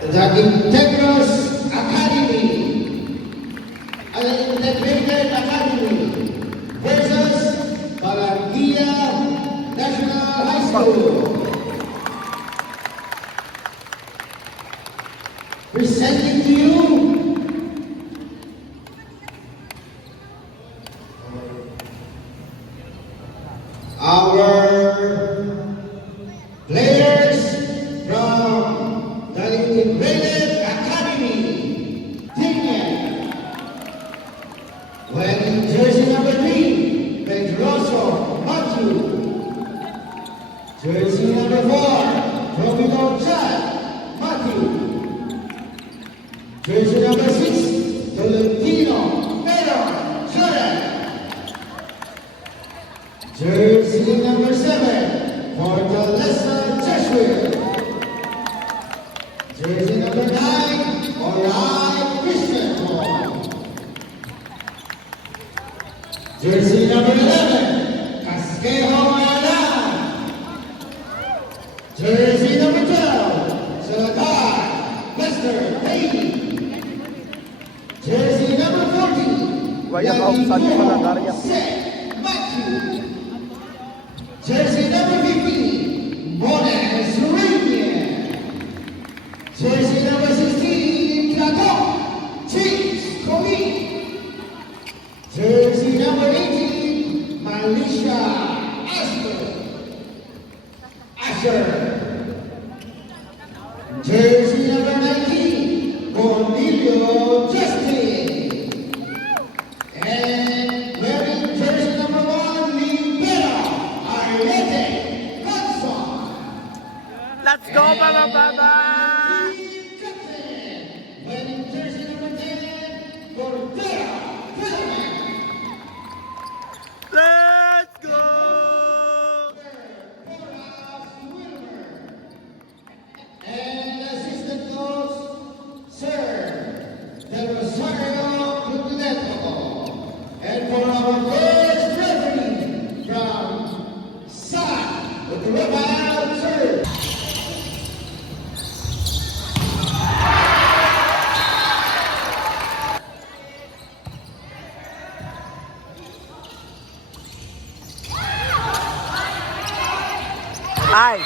the Integros Academy, an integrated academy versus Barranquilla National High School. Presenting to you our players from the Integrated Academy, Tingnan. Wearing jersey number 3, Pedroso Matthew. Jersey number 4, Romeo Chad Matthew. Jersey number 6, Tolentino Pero Jordan. Jersey number 7, Fortaleza Jesuit. Jersey number 9, Oray Christian Hall. Jersey number 11, Casquejo Alan. Jersey number 12, Salazar Lester Hayden. Jersey number 14, Matthew. Jersey number 15, Mones Urania. Jersey number 16, Platon James Colleen. Jersey number 18, Malisha Asher. Jersey number 19, Cornelio Justin. And wearing jersey number 1, Libera Arlete Gonzon. Let's go, mga baba! Captain, wearing jersey number 10, Cordera Philman. Let's go! And assistant coach, Sir Del Rosario Cutleto. And for our first referee from San Rafael Church. Ay!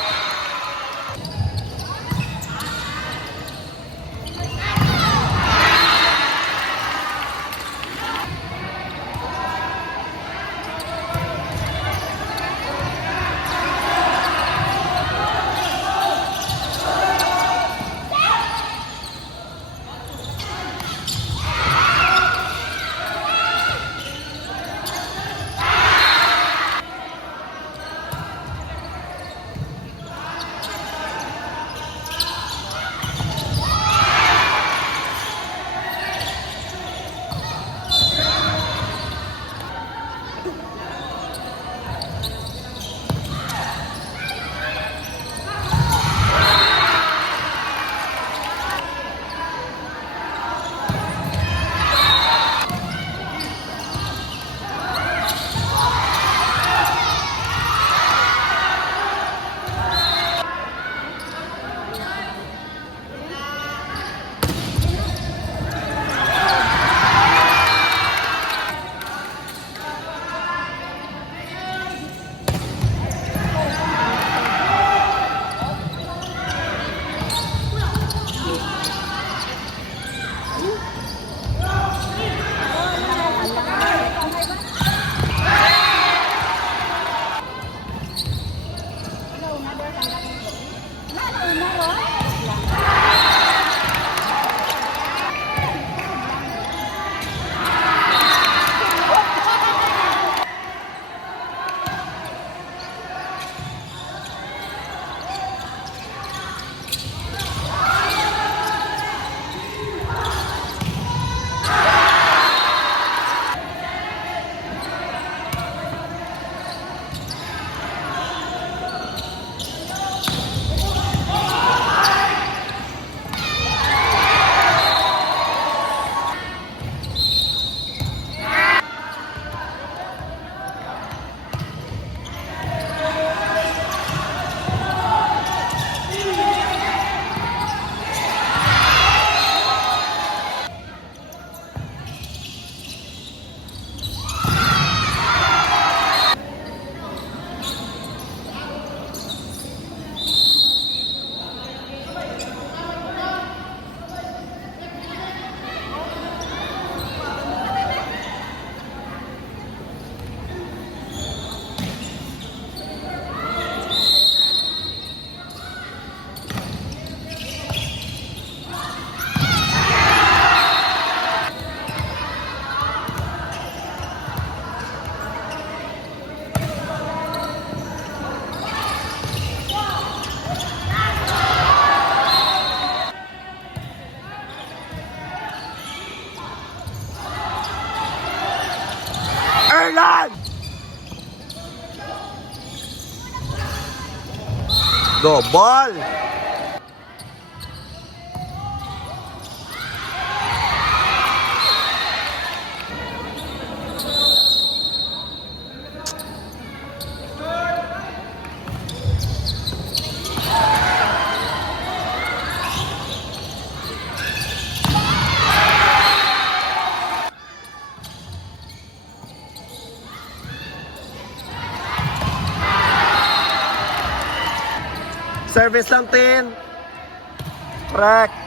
Double. Service lang, Tin. Correct.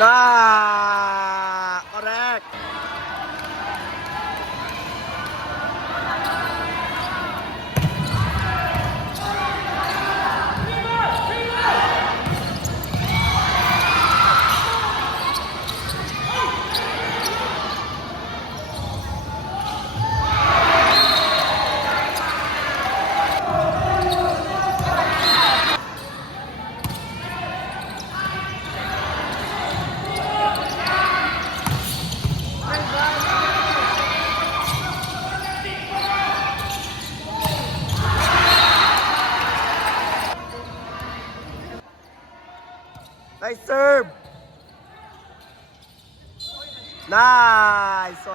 Correct. Nice serve. Nice.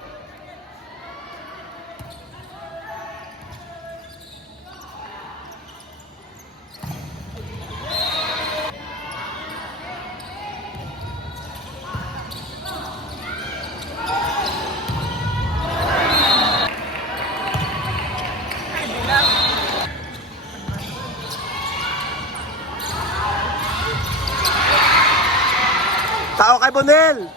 Tao kay Bonel.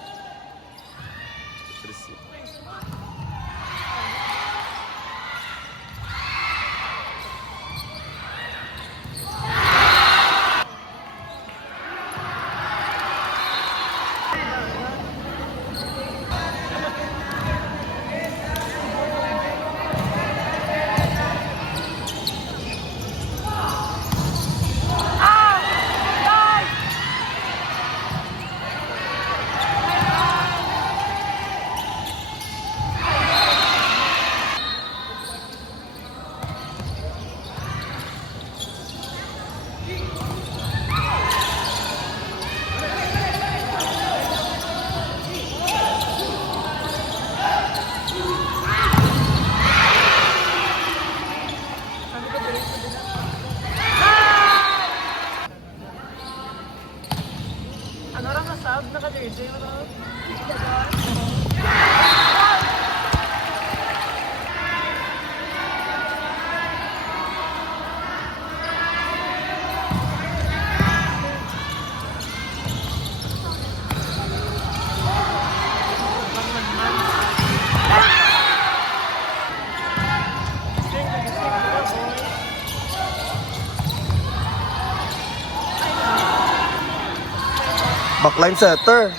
Backline setter.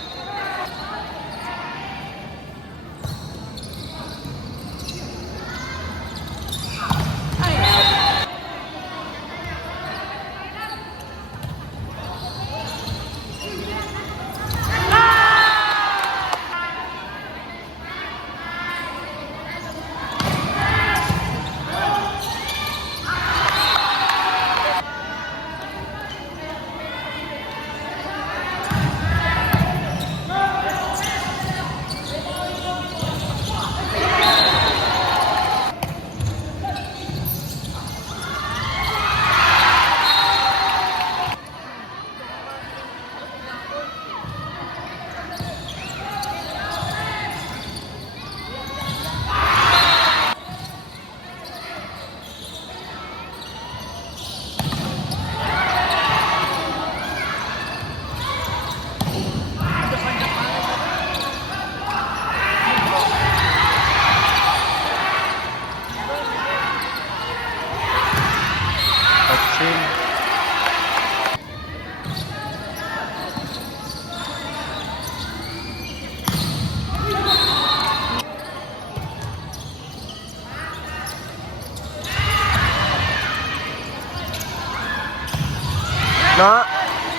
Na,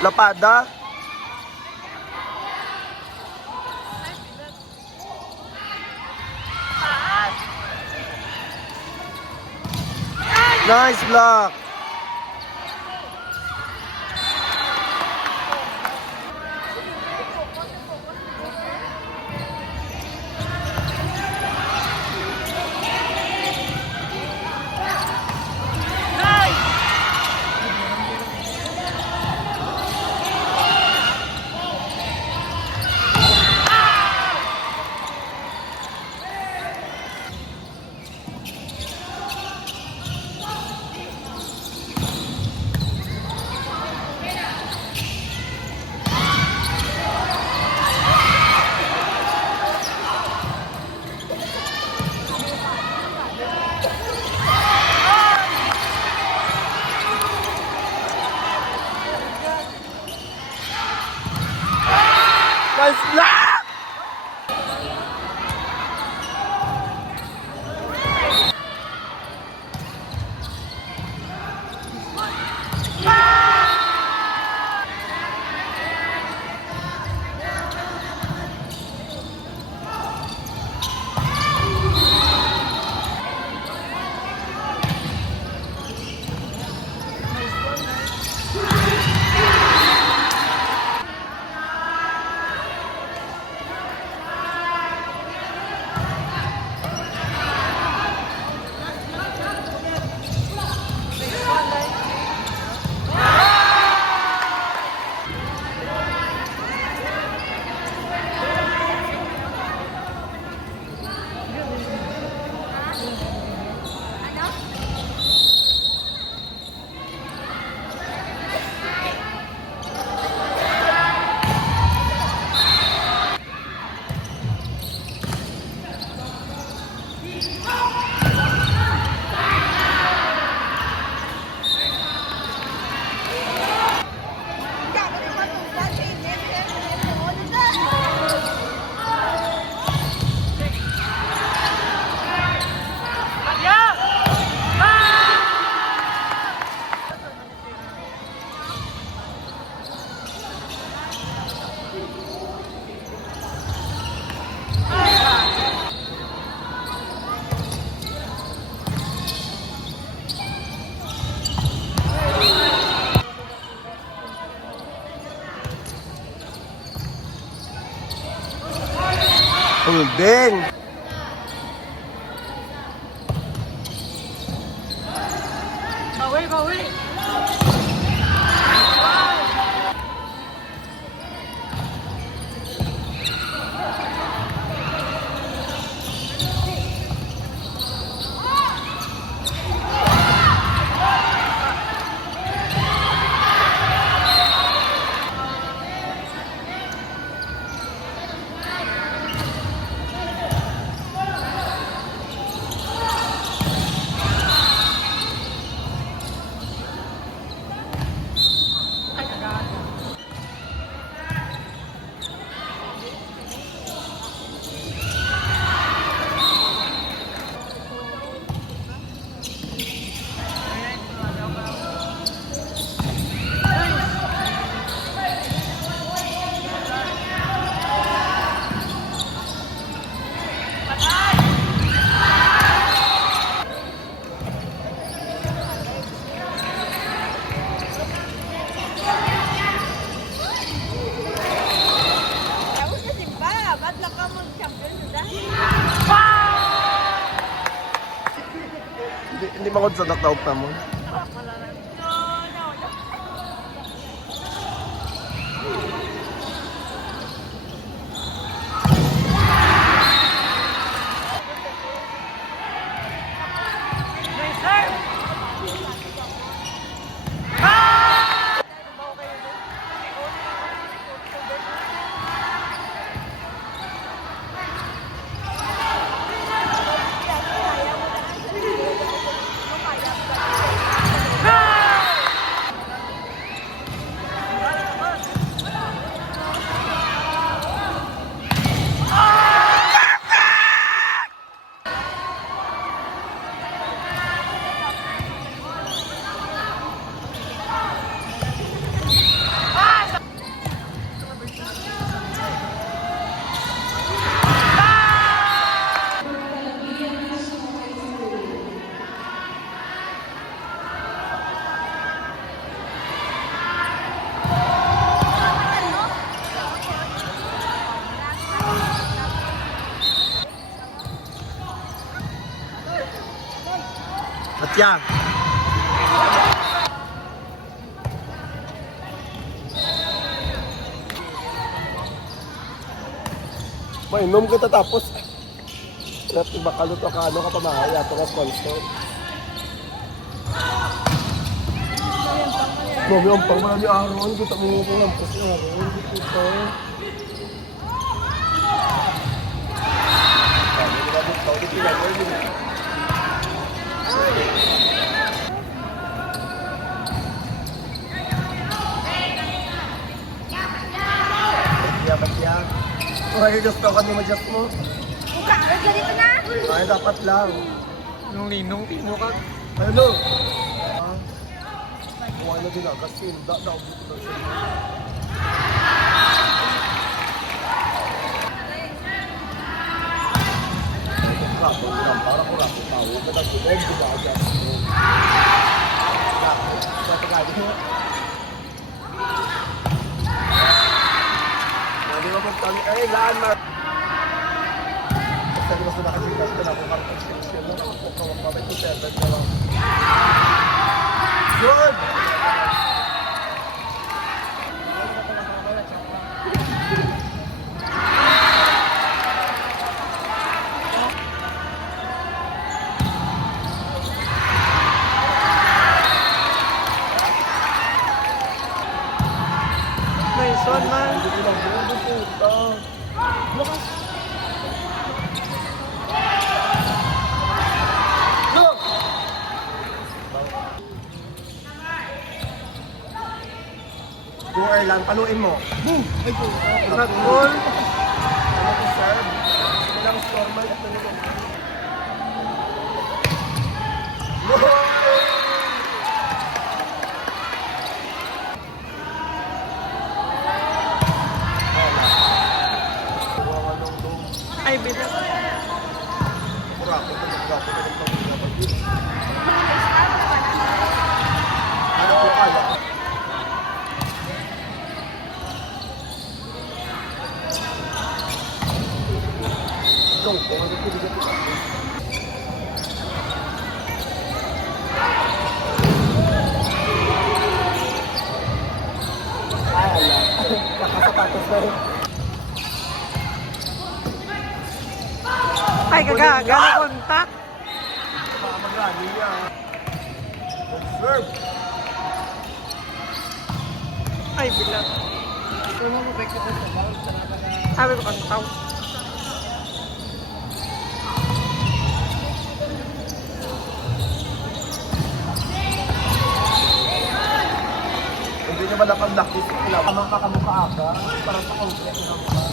lapada. Nice block. Nice block. Ding. Bawi, bawi. Hindi mangod sa naktaok na mo. At yan. Mainom kita tapos. Natin bakaluto ka ano ka pamahaya ito ka sponsor. Mami, ang pang marami aron. Kita mo ko lang po siya aron. Dito. Ba't yan? Ay, gusto ka mo ma-adjust mo. Buka, wait lang dito na. Ay, dapat lang. Nung ninong, tino ka. Hello? Kung ano din kasi daw dito lang siya. Rapo, para ko rapo tao. Kada ko din di ba siya. Sa tagadi mo. Hindi mo pagtali. Eh, laan ma. Kasi mas nakasigas ko na kung marapag-sensyon mo. Kung mabait ko siya, dahil siya lang. Good! Nice one, man. Hindi ko lang buo puta. Bukas. Look! Go Erlan, paluin mo. Boom! Ay po. Nag-goal. Ano to serve? Ilang score man at nalulog. Goal! Ay, bilang. Kurako, kurako na ng pamilya. Ano ko kaya? Ikaw, kung ano pinigyan ko. Ala, nakasapatos na rin. Ay, kagaga na kontak. Baka mag-rally niya. Observe. Ay, bilang. Sabi ko kantaw. Hindi niya ba napag-lakis sila? Kamang kakamukha ka para sa kompleto ng mukha.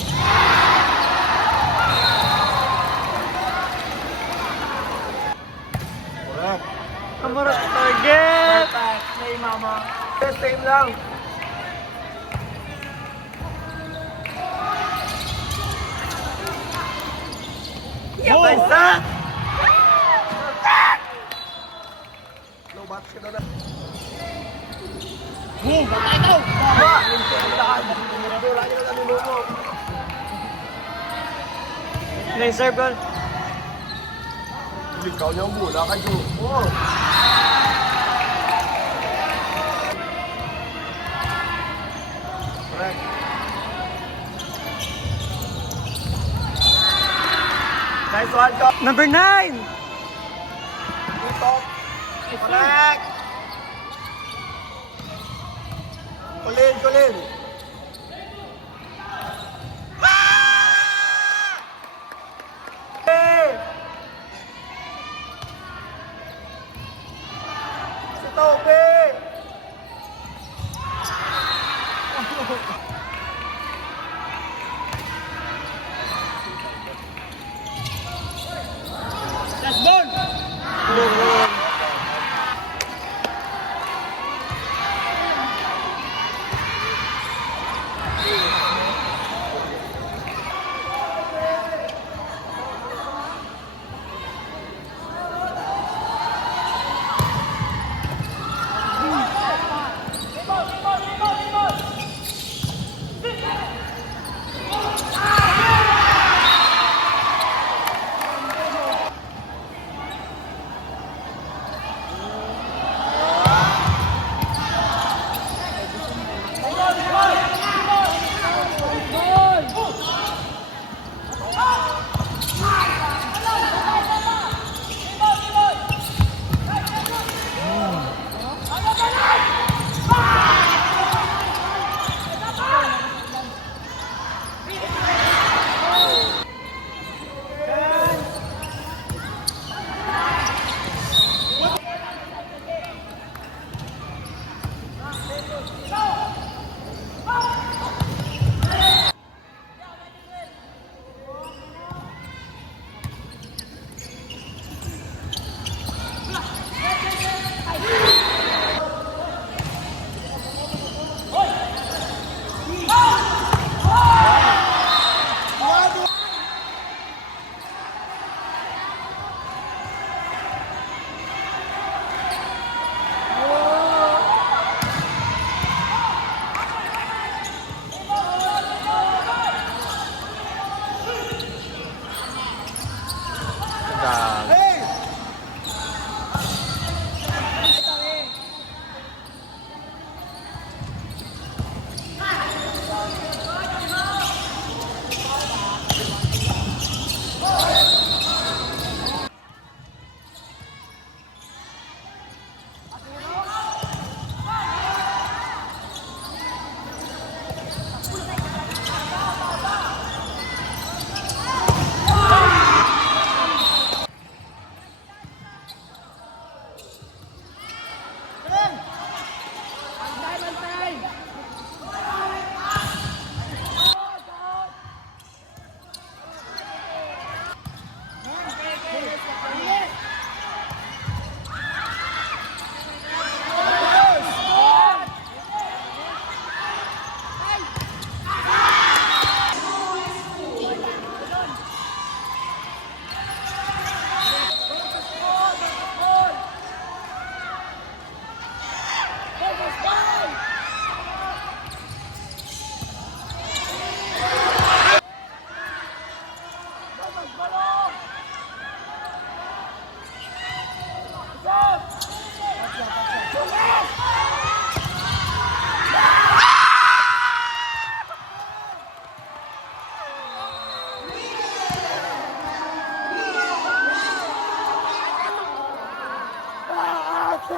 Correct. Amorot target. Perfect. Say mama. Same lang. Yabay sa. Low batch ka na na. Boom! Batay daw! Wala niya na nilunok. Nice serve goal. Ikaw niya ang bula kay Joe. Oh. Correct. Nice one, go. Number 9! Dito. Correct. Kulin, kulin. Si Toby. Last ball!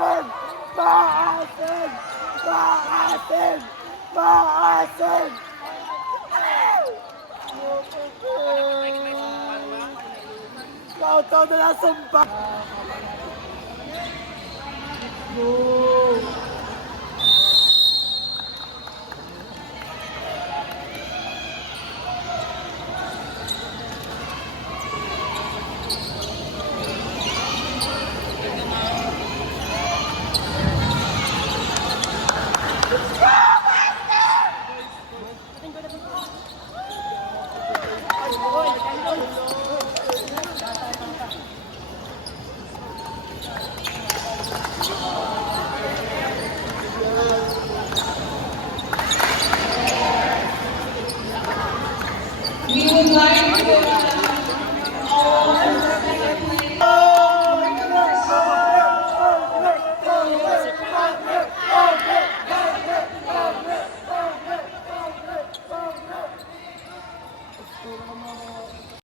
Maasim! Maasim! Maasim! Maasim! Ikaw na nasumpa!